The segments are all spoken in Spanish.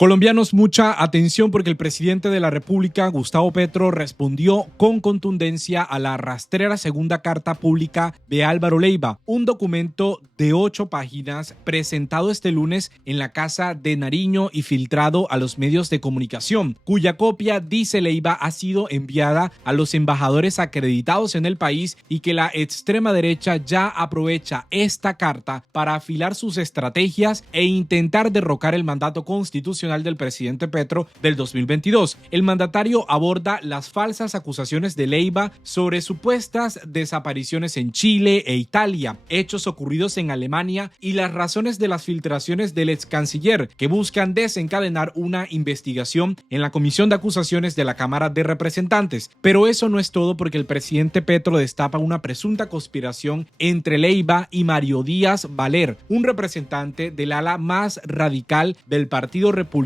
Colombianos, mucha atención porque el presidente de la República, Gustavo Petro, respondió con contundencia a la rastrera segunda carta pública de Álvaro Leiva, un documento de 8 páginas presentado este lunes en la Casa de Nariño y filtrado a los medios de comunicación, cuya copia, dice Leiva, ha sido enviada a los embajadores acreditados en el país y que la extrema derecha ya aprovecha esta carta para afilar sus estrategias e intentar derrocar el mandato constitucional del presidente Petro del 2022. El mandatario aborda las falsas acusaciones de Leiva sobre supuestas desapariciones en Chile e Italia, hechos ocurridos en Alemania y las razones de las filtraciones del ex canciller que buscan desencadenar una investigación en la Comisión de Acusaciones de la Cámara de Representantes. Pero eso no es todo, porque el presidente Petro destapa una presunta conspiración entre Leiva y Mario Díaz Valer, un representante del ala más radical del Partido Republicano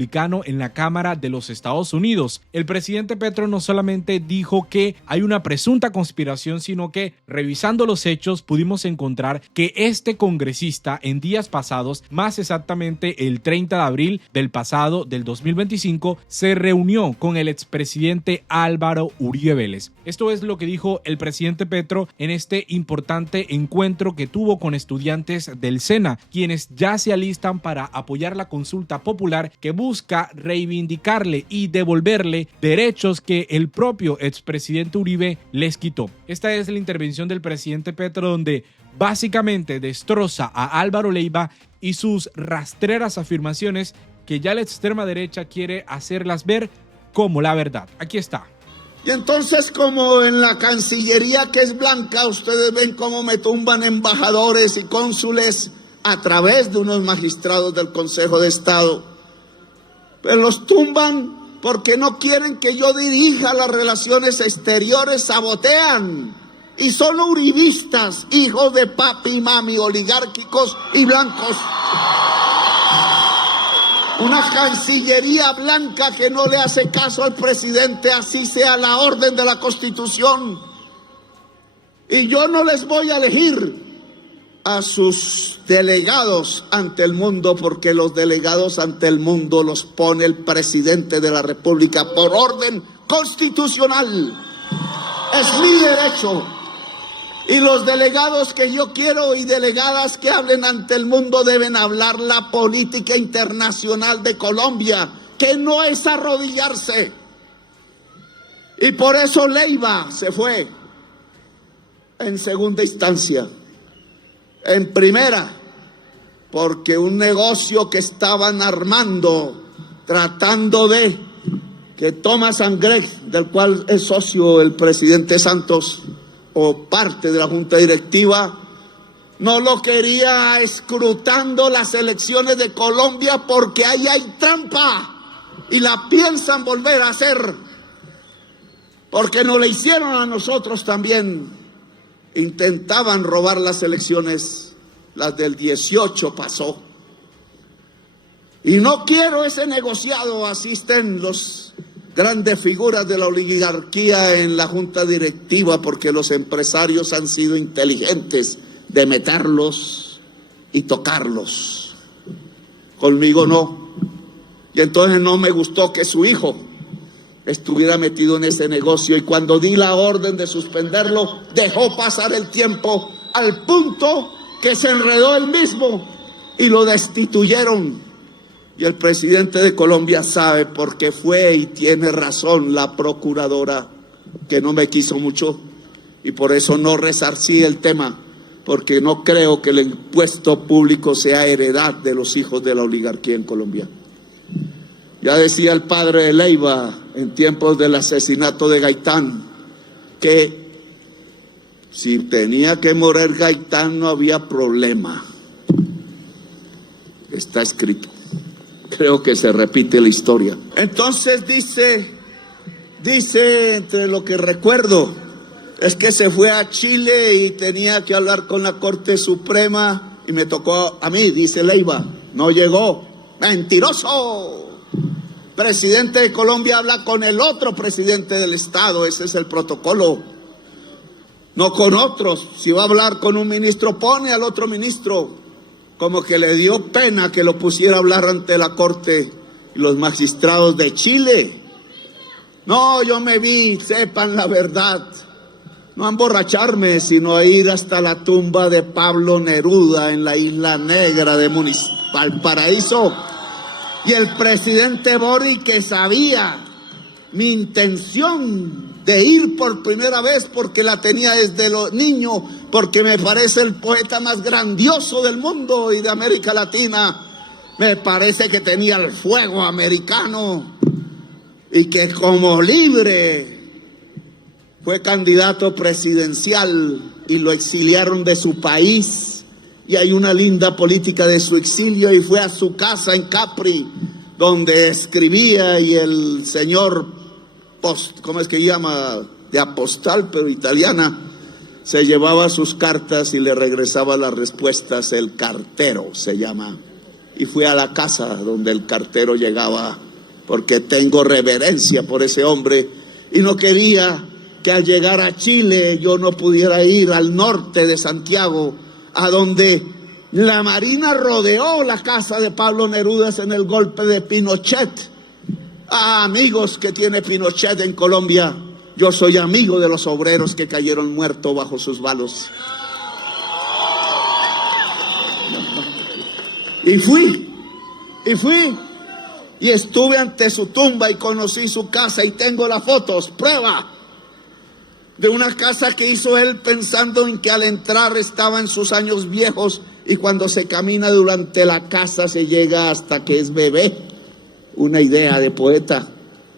en la Cámara de los Estados Unidos. El presidente Petro no solamente dijo que hay una presunta conspiración, sino que revisando los hechos pudimos encontrar que este congresista en días pasados, más exactamente el 30 de abril del 2025, se reunió con el expresidente Álvaro Uribe Vélez. Esto es lo que dijo el presidente Petro en este importante encuentro que tuvo con estudiantes del SENA, quienes ya se alistan para apoyar la consulta popular que busca reivindicarle y devolverle derechos que el propio expresidente Uribe les quitó. Esta es la intervención del presidente Petro, donde básicamente destroza a Álvaro Leiva y sus rastreras afirmaciones que ya la extrema derecha quiere hacerlas ver como la verdad. Aquí está. Y entonces, como en la Cancillería, que es blanca, ustedes ven cómo me tumban embajadores y cónsules a través de unos magistrados del Consejo de Estado. Pero los tumban porque no quieren que yo dirija las relaciones exteriores, sabotean. Y son uribistas, hijos de papi y mami, oligárquicos y blancos. Una Cancillería blanca que no le hace caso al presidente, así sea la orden de la Constitución. Y yo no les voy a elegir a sus delegados ante el mundo, porque los delegados ante el mundo los pone el presidente de la República por orden constitucional. Es mi derecho. Y los delegados que yo quiero y delegadas que hablen ante el mundo deben hablar la política internacional de Colombia, que no es arrodillarse. Y por eso Leiva se fue en segunda instancia. En primera, porque un negocio que estaban armando, tratando de que Thomas Angreg, del cual es socio el presidente Santos, o parte de la junta directiva, no lo quería escrutando las elecciones de Colombia, porque ahí hay trampa y la piensan volver a hacer, porque nos la hicieron a nosotros también. Intentaban robar las elecciones, las del 18 pasó. Y no quiero ese negociado, asisten los grandes figuras de la oligarquía en la junta directiva, porque los empresarios han sido inteligentes de meterlos y tocarlos. Conmigo no. Y entonces no me gustó que su hijo estuviera metido en ese negocio, y cuando di la orden de suspenderlo, dejó pasar el tiempo al punto que se enredó él mismo y lo destituyeron. Y el presidente de Colombia sabe por qué fue, y tiene razón la procuradora, que no me quiso mucho, y por eso no resarcí el tema, porque no creo que el impuesto público sea heredad de los hijos de la oligarquía en Colombia. Ya decía el padre de Leiva en tiempos del asesinato de Gaitán, que si tenía que morir Gaitán no había problema. Está escrito. Creo que se repite la historia. Entonces dice, entre lo que recuerdo, es que se fue a Chile y tenía que hablar con la Corte Suprema, y me tocó a mí, dice Leiva, no llegó. ¡Mentiroso! Presidente de Colombia habla con el otro presidente del Estado, ese es el protocolo, no con otros. Si va a hablar con un ministro, pone al otro ministro. Como que le dio pena que lo pusiera a hablar ante la Corte los magistrados de Chile. No, yo me vi, sepan la verdad, no a emborracharme, sino a ir hasta la tumba de Pablo Neruda en la Isla Negra de Valparaíso. Y el presidente Boric, que sabía mi intención de ir por primera vez, porque la tenía desde niño, porque me parece el poeta más grandioso del mundo y de América Latina. Me parece que tenía el fuego americano y que como libre fue candidato presidencial y lo exiliaron de su país. Y hay una linda política de su exilio, y fue a su casa en Capri, donde escribía, y el señor ¿cómo es que llama? De apostal, pero italiana, se llevaba sus cartas y le regresaba las respuestas. El cartero se llama. Y fui a la casa donde el cartero llegaba, porque tengo reverencia por ese hombre, y no quería que al llegar a Chile yo no pudiera ir al norte de Santiago, a donde la Marina rodeó la casa de Pablo Neruda en el golpe de Pinochet. Amigos que tiene Pinochet en Colombia, yo soy amigo de los obreros que cayeron muertos bajo sus balos. Y fui, y estuve ante su tumba y conocí su casa, y tengo las fotos, prueba de una casa que hizo él pensando en que al entrar estaba en sus años viejos, y cuando se camina durante la casa se llega hasta que es bebé. Una idea de poeta.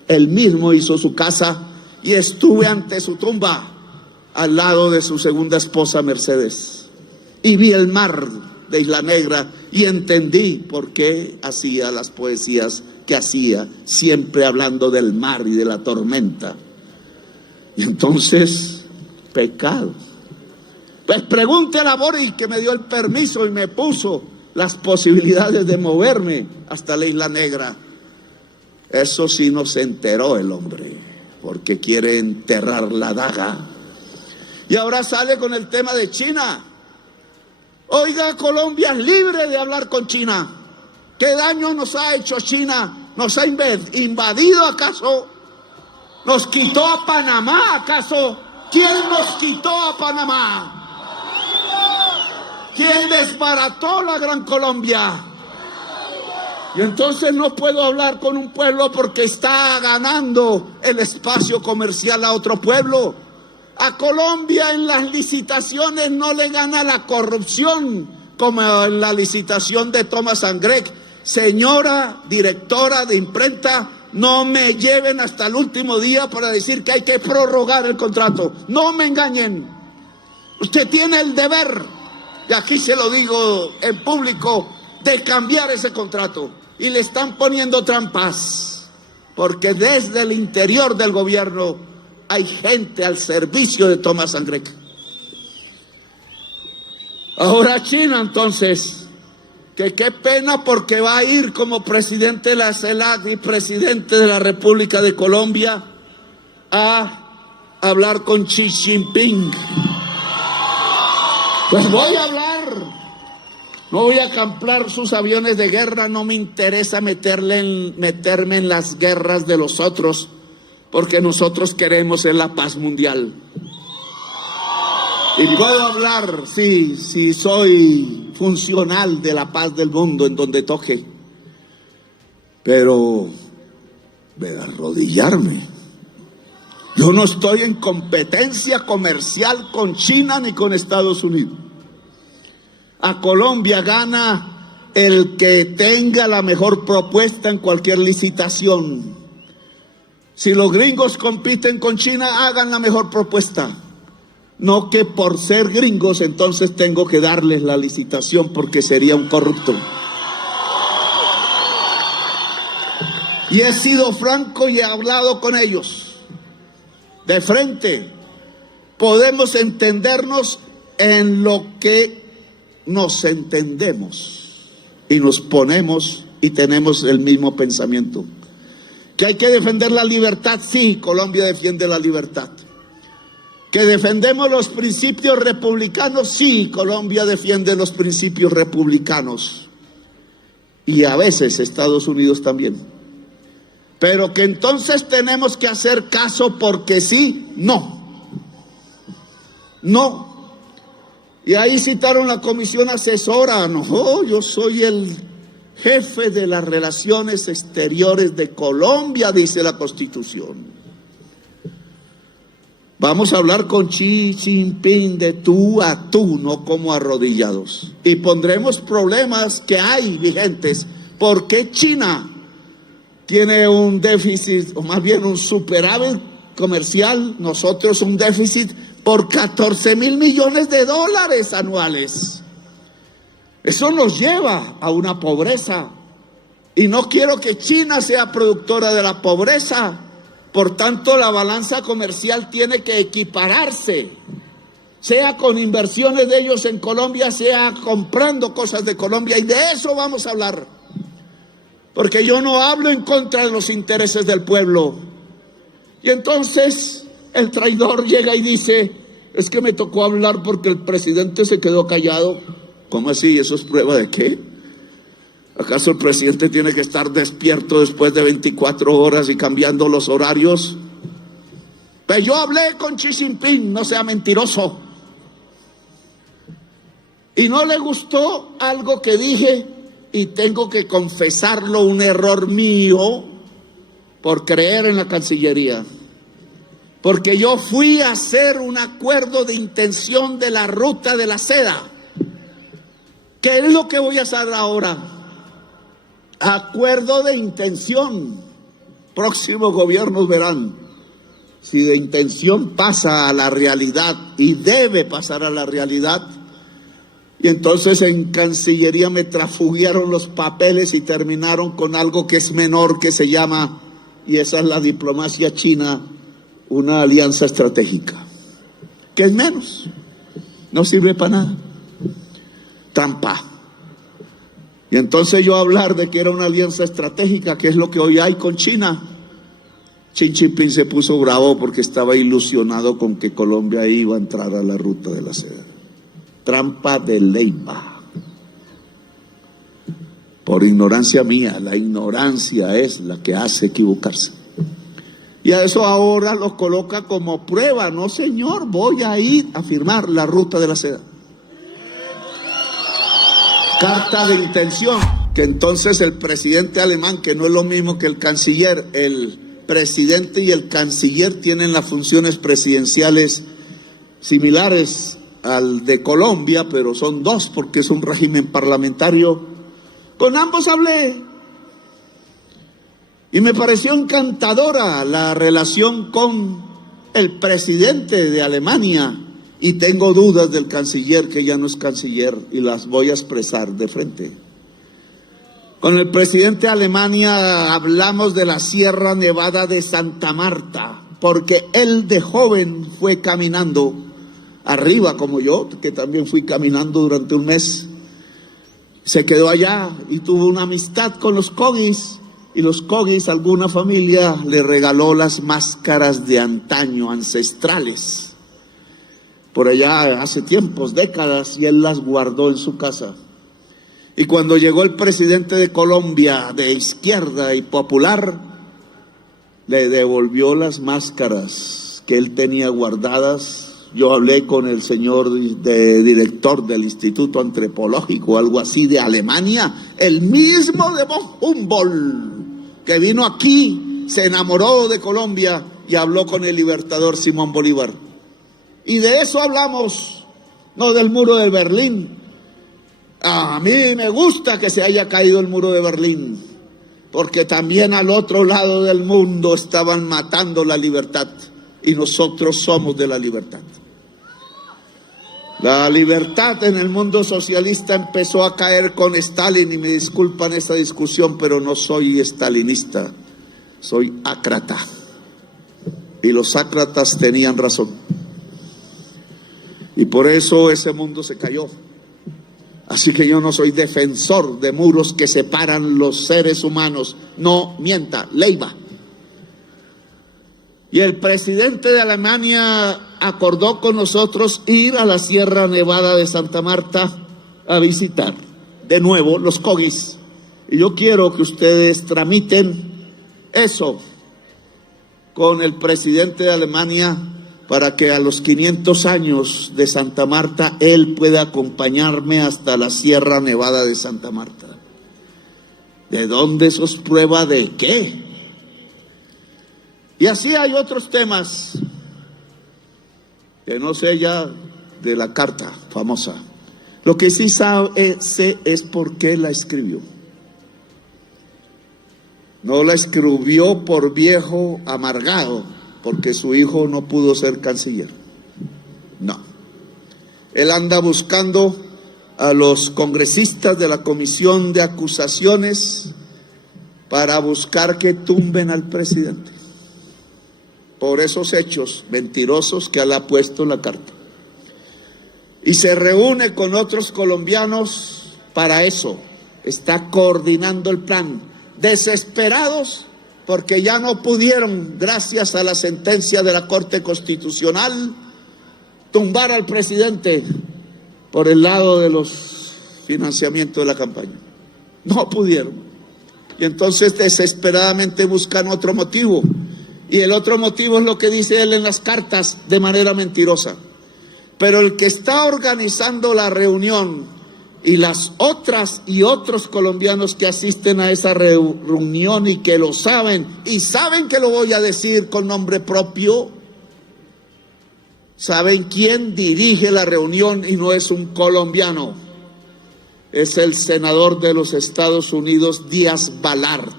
Él mismo hizo su casa, y estuve ante su tumba al lado de su segunda esposa Mercedes, y vi el mar de Isla Negra y entendí por qué hacía las poesías que hacía, siempre hablando del mar y de la tormenta. Y entonces, pecado. Pues pregúntele a Boric, que me dio el permiso y me puso las posibilidades de moverme hasta la Isla Negra. Eso sí no se enteró el hombre, porque quiere enterrar la daga. Y ahora sale con el tema de China. Oiga, Colombia es libre de hablar con China. ¿Qué daño nos ha hecho China? ¿Nos ha invadido acaso? ¿Nos quitó a Panamá acaso? ¿Quién nos quitó a Panamá? ¿Quién desbarató la Gran Colombia? Y entonces no puedo hablar con un pueblo porque está ganando el espacio comercial a otro pueblo. A Colombia en las licitaciones no le gana la corrupción como en la licitación de Thomas & Gregg. Señora directora de imprenta, no me lleven hasta el último día para decir que hay que prorrogar el contrato. No me engañen. Usted tiene el deber, y aquí se lo digo en público, de cambiar ese contrato. Y le están poniendo trampas, porque desde el interior del gobierno hay gente al servicio de Thomas & Gregg. Ahora China, entonces, que qué pena, porque va a ir como presidente de la CELAC y presidente de la República de Colombia a hablar con Xi Jinping. Pues voy a hablar. No voy a comprar sus aviones de guerra, no me interesa meterme en las guerras de los otros, porque nosotros queremos la paz mundial. Y puedo hablar, sí, soy funcional de la paz del mundo en donde toque, pero de arrodillarme. Yo no estoy en competencia comercial con China ni con Estados Unidos. A Colombia gana el que tenga la mejor propuesta en cualquier licitación. Si los gringos compiten con China, hagan la mejor propuesta. No que por ser gringos entonces tengo que darles la licitación, porque sería un corrupto. Y he sido franco y he hablado con ellos de frente. Podemos entendernos en lo que nos entendemos y nos ponemos y tenemos el mismo pensamiento. Que hay que defender la libertad, sí, Colombia defiende la libertad. Que defendemos los principios republicanos, sí, Colombia defiende los principios republicanos. Y a veces Estados Unidos también. Pero que entonces tenemos que hacer caso porque sí, no. No. Y ahí citaron la comisión asesora. No, yo soy el jefe de las relaciones exteriores de Colombia, dice la Constitución. Vamos a hablar con Xi Jinping de tú a tú, no como arrodillados. Y pondremos problemas que hay vigentes. ¿Por qué China tiene un déficit, o más bien un superávit comercial? Nosotros un déficit por 14.000 millones de dólares anuales. Eso nos lleva a una pobreza. Y no quiero que China sea productora de la pobreza. Por tanto, la balanza comercial tiene que equipararse, sea con inversiones de ellos en Colombia, sea comprando cosas de Colombia, y de eso vamos a hablar. Porque yo no hablo en contra de los intereses del pueblo. Y entonces el traidor llega y dice, es que me tocó hablar porque el presidente se quedó callado. ¿Cómo así? ¿Eso es prueba de qué? ¿Acaso el presidente tiene que estar despierto después de 24 horas y cambiando los horarios? Pero yo hablé con Xi Jinping, no sea mentiroso. Y no le gustó algo que dije, y tengo que confesarlo, un error mío por creer en la Cancillería. Porque yo fui a hacer un acuerdo de intención de la ruta de la seda. ¿Qué es lo que voy a hacer ahora? Acuerdo de intención. Próximos gobiernos verán si de intención pasa a la realidad, y debe pasar a la realidad. Y entonces en Cancillería me transfugiaron los papeles y terminaron con algo que es menor, que se llama, y esa es la diplomacia china, una alianza estratégica, que es menos, no sirve para nada, trampa. Y entonces yo hablar de que era una alianza estratégica, que es lo que hoy hay con China. Xi Jinping se puso bravo porque estaba ilusionado con que Colombia iba a entrar a la ruta de la seda. Trampa de Leiva. Por ignorancia mía, la ignorancia es la que hace equivocarse. Y a eso ahora lo coloca como prueba. No, señor, voy a ir a firmar la ruta de la seda. Carta de intención, que entonces el presidente alemán, que no es lo mismo que el canciller, el presidente y el canciller tienen las funciones presidenciales similares al de Colombia, pero son dos porque es un régimen parlamentario. Con ambos hablé y me pareció encantadora la relación con el presidente de Alemania. Y tengo dudas del canciller, que ya no es canciller, y las voy a expresar de frente. Con el presidente de Alemania hablamos de la Sierra Nevada de Santa Marta, porque él de joven fue caminando arriba, como yo, que también fui caminando durante un mes. Se quedó allá y tuvo una amistad con los Kogis, y los Kogis, alguna familia le regaló las máscaras de antaño, ancestrales. Por allá hace tiempos, décadas, y él las guardó en su casa. Y cuando llegó el presidente de Colombia, de izquierda y popular, le devolvió las máscaras que él tenía guardadas. Yo hablé con el señor director del Instituto Antropológico, algo así, de Alemania, el mismo de von Humboldt, que vino aquí, se enamoró de Colombia y habló con el libertador Simón Bolívar. Y de eso hablamos, no del muro de Berlín. A mí me gusta que se haya caído el muro de Berlín, porque también al otro lado del mundo estaban matando la libertad, y nosotros somos de la libertad. La libertad en el mundo socialista empezó a caer con Stalin, y me disculpan esa discusión, pero no soy stalinista, soy ácrata. Y los ácratas tenían razón. Y por eso ese mundo se cayó. Así que yo no soy defensor de muros que separan los seres humanos. No mienta, Leiva. Y el presidente de Alemania acordó con nosotros ir a la Sierra Nevada de Santa Marta a visitar de nuevo los Kogis. Y yo quiero que ustedes tramiten eso con el presidente de Alemania para que a los 500 años de Santa Marta él pueda acompañarme hasta la Sierra Nevada de Santa Marta. ¿De dónde eso es prueba de qué? Y así hay otros temas que no sé ya de la carta famosa. Lo que sí sé es por qué la escribió. No la escribió por viejo amargado, porque su hijo no pudo ser canciller. No. Él anda buscando a los congresistas de la Comisión de Acusaciones para buscar que tumben al presidente por esos hechos mentirosos que él ha puesto en la carta. Y se reúne con otros colombianos para eso. Está coordinando el plan. Desesperados porque ya no pudieron, gracias a la sentencia de la Corte Constitucional, tumbar al presidente por el lado de los financiamientos de la campaña. No pudieron. Y entonces desesperadamente buscan otro motivo. Y el otro motivo es lo que dice él en las cartas de manera mentirosa. Pero el que está organizando la reunión y las otras y otros colombianos que asisten a esa reunión y que lo saben, y saben que lo voy a decir con nombre propio, saben quién dirige la reunión y no es un colombiano, es el senador de los Estados Unidos, Díaz Balart,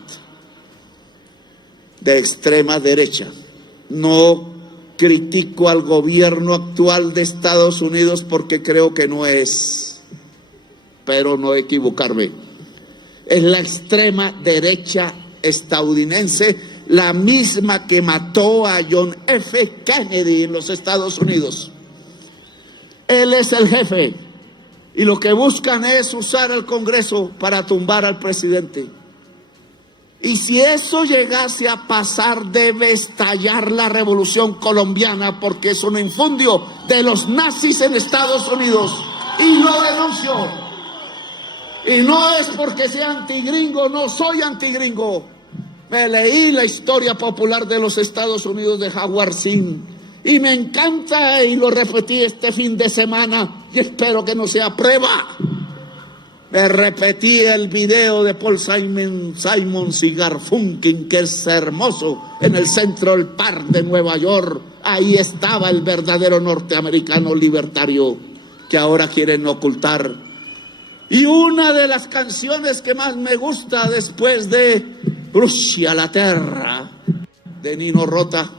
de extrema derecha. No critico al gobierno actual de Estados Unidos porque creo que no es, pero no equivocarme. Es la extrema derecha estadounidense, la misma que mató a John F. Kennedy en los Estados Unidos. Él es el jefe y lo que buscan es usar al Congreso para tumbar al presidente. Y si eso llegase a pasar, debe estallar la revolución colombiana, porque es un infundio de los nazis en Estados Unidos. Y lo denuncio. Y no es porque sea antigringo, no soy antigringo. Me leí la historia popular de los Estados Unidos de Howard Zinn y me encanta, y lo repetí este fin de semana y espero que no sea prueba. Me repetí el video de Paul Simons y Garfunkel, que es hermoso, en el Central Park de Nueva York. Ahí estaba el verdadero norteamericano libertario que ahora quieren ocultar. Y una de las canciones que más me gusta después de Russia la Terra, de Nino Rota,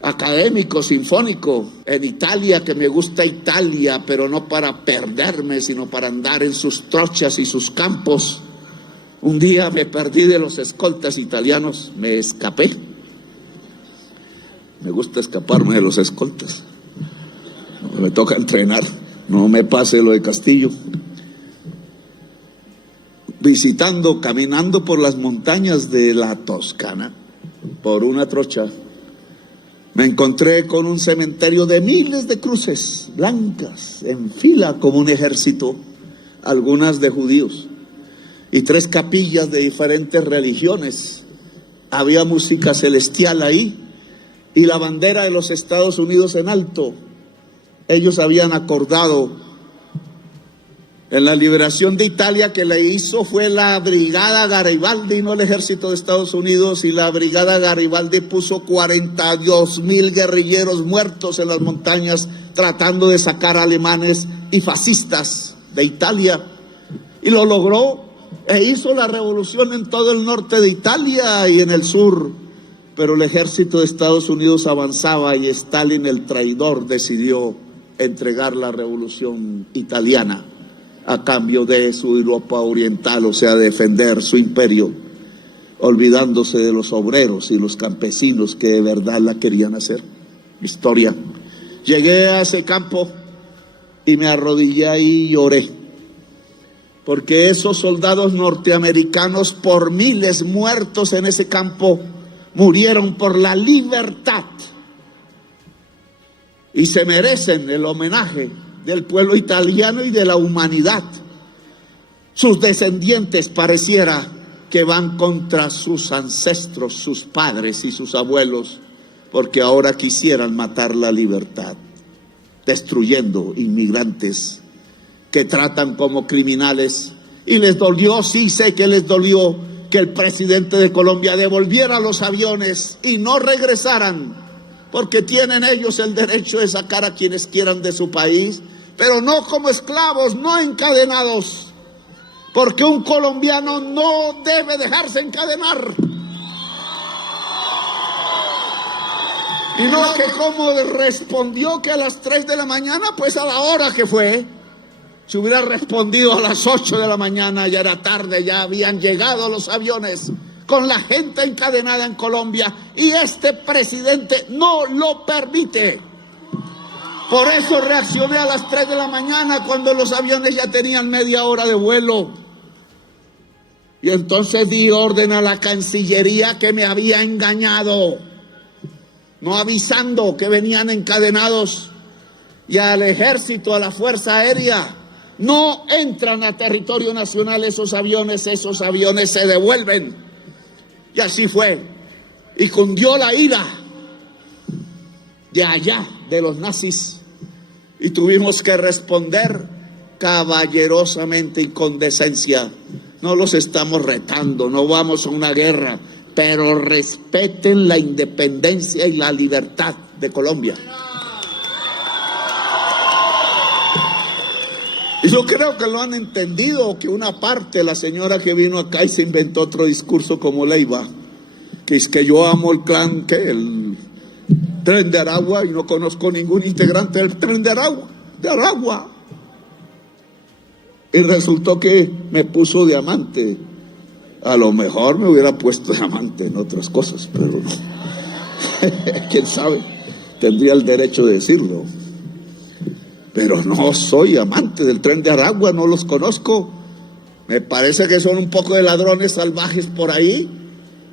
académico, sinfónico, en Italia, que me gusta Italia, pero no para perderme, sino para andar en sus trochas y sus campos. Un día me perdí de los escoltas italianos, me escapé. Me gusta escaparme de los escoltas. Me toca entrenar, no me pase lo de Castillo. Visitando, caminando por las montañas de la Toscana, por una trocha, me encontré con un cementerio de miles de cruces blancas en fila como un ejército, algunas de judíos, y 3 capillas de diferentes religiones. Había música celestial ahí y la bandera de los Estados Unidos en alto. Ellos habían acordado en la liberación de Italia, que le hizo fue la Brigada Garibaldi, no el ejército de Estados Unidos, y la Brigada Garibaldi puso 42,000 guerrilleros muertos en las montañas tratando de sacar alemanes y fascistas de Italia, y lo logró e hizo la revolución en todo el norte de Italia y en el sur, pero el ejército de Estados Unidos avanzaba y Stalin, el traidor, decidió entregar la revolución italiana a cambio de su Europa oriental, o sea, defender su imperio, olvidándose de los obreros y los campesinos que de verdad la querían hacer. Historia. Llegué a ese campo y me arrodillé ahí y lloré, porque esos soldados norteamericanos, por miles muertos en ese campo, murieron por la libertad y se merecen el homenaje del pueblo italiano y de la humanidad. Sus descendientes pareciera que van contra sus ancestros, sus padres y sus abuelos, porque ahora quisieran matar la libertad, destruyendo inmigrantes que tratan como criminales. Y les dolió, sí sé que les dolió, que el presidente de Colombia devolviera los aviones y no regresaran, porque tienen ellos el derecho de sacar a quienes quieran de su país, pero no como esclavos, no encadenados, porque un colombiano no debe dejarse encadenar. Y no que como respondió que a las 3 de la mañana, pues a la hora que fue. Si hubiera respondido a las 8 de la mañana, ya era tarde, ya habían llegado los aviones con la gente encadenada en Colombia, y este presidente no lo permite. Por eso reaccioné a las 3 de la mañana cuando los aviones ya tenían media hora de vuelo. Y entonces di orden a la Cancillería que me había engañado, no avisando que venían encadenados, y al Ejército, a la Fuerza Aérea: no entran a territorio nacional esos aviones se devuelven. Y así fue. Y cundió la ira de allá, de los nazis. Y tuvimos que responder caballerosamente y con decencia. No los estamos retando, no vamos a una guerra, pero respeten la independencia y la libertad de Colombia. Y yo creo que lo han entendido, que una parte, la señora que vino acá y se inventó otro discurso como Leiva, que es que yo amo el clan, que el Tren de Aragua, y no conozco ningún integrante del Tren de Aragua. Y resultó que me puso diamante. A lo mejor me hubiera puesto diamante en otras cosas, pero quién sabe, tendría el derecho de decirlo. Pero no soy amante del Tren de Aragua, no los conozco. Me parece que son un poco de ladrones salvajes por ahí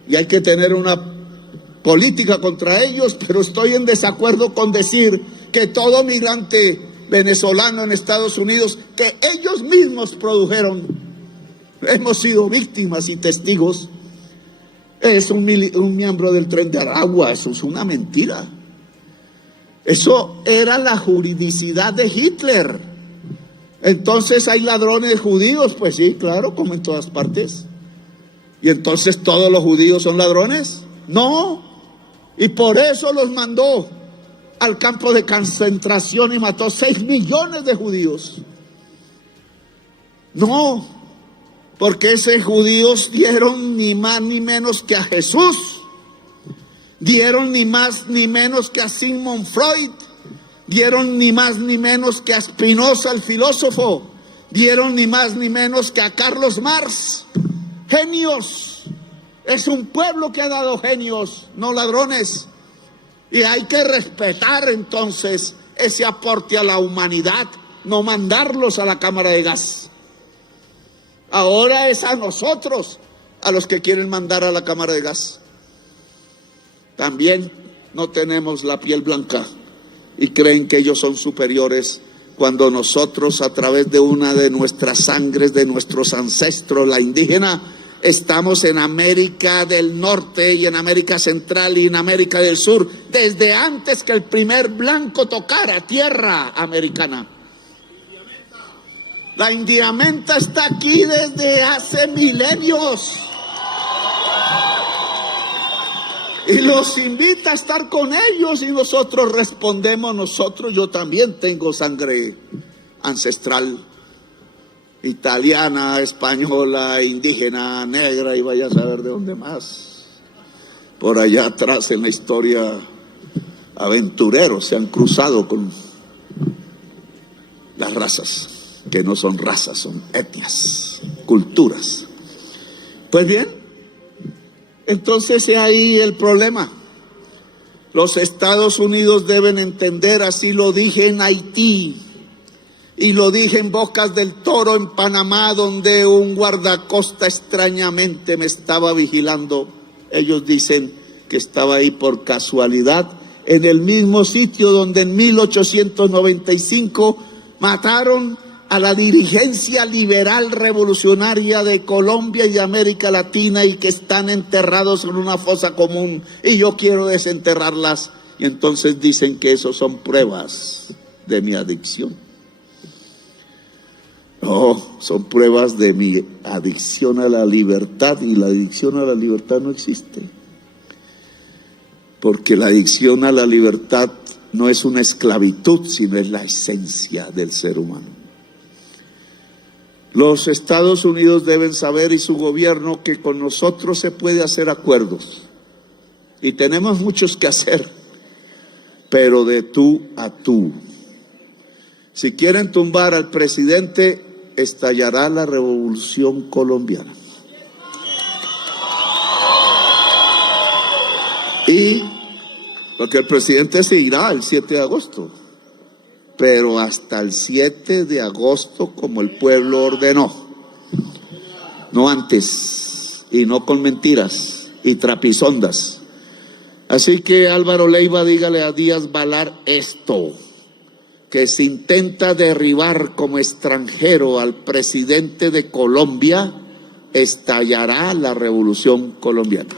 y hay que tener una política contra ellos, pero estoy en desacuerdo con decir que todo migrante venezolano en Estados Unidos, que ellos mismos produjeron, hemos sido víctimas y testigos, es un miembro del Tren de Aragua. Eso es una mentira. Eso era la juridicidad de Hitler. Entonces hay ladrones judíos, pues sí, claro, como en todas partes. ¿Y entonces todos los judíos son ladrones? No. Y por eso los mandó al campo de concentración y mató 6 millones de judíos. No, porque esos judíos dieron ni más ni menos que a Jesús. Dieron ni más ni menos que a Sigmund Freud, dieron ni más ni menos que a Spinoza, el filósofo, dieron ni más ni menos que a Carlos Marx. Genios. Es un pueblo que ha dado genios, no ladrones. Y hay que respetar entonces ese aporte a la humanidad, no mandarlos a la cámara de gas. Ahora es a nosotros a los que quieren mandar a la cámara de gas. También no tenemos la piel blanca y creen que ellos son superiores cuando nosotros, a través de una de nuestras sangres, de nuestros ancestros, la indígena, estamos en América del Norte y en América Central y en América del Sur desde antes que el primer blanco tocara tierra americana. La indiamenta está aquí desde hace milenios. Y los invita a estar con ellos y nosotros respondemos, yo también tengo sangre ancestral, italiana, española, indígena, negra y vaya a saber de dónde más. Por allá atrás en la historia, aventureros se han cruzado con las razas, que no son razas, son etnias, culturas. Pues bien, entonces es ahí el problema. Los Estados Unidos deben entender, así lo dije en Haití y lo dije en Bocas del Toro en Panamá, donde un guardacosta extrañamente me estaba vigilando. Ellos dicen que estaba ahí por casualidad, en el mismo sitio donde en 1895 mataron a la dirigencia liberal revolucionaria de Colombia y de América Latina y que están enterrados en una fosa común y yo quiero desenterrarlas, y entonces dicen que eso son pruebas de mi adicción. No, son pruebas de mi adicción a la libertad, y la adicción a la libertad no existe, porque la adicción a la libertad no es una esclavitud, sino es la esencia del ser humano. Los Estados Unidos deben saber, y su gobierno, que con nosotros se puede hacer acuerdos. Y tenemos muchos que hacer, pero de tú a tú. Si quieren tumbar al presidente, estallará la revolución colombiana. Y porque el presidente se irá el 7 de agosto. Pero hasta el 7 de agosto, como el pueblo ordenó, no antes, y no con mentiras y trapisondas. Así que Álvaro Leiva, dígale a Díaz Balar esto, que si intenta derribar como extranjero al presidente de Colombia, estallará la revolución colombiana.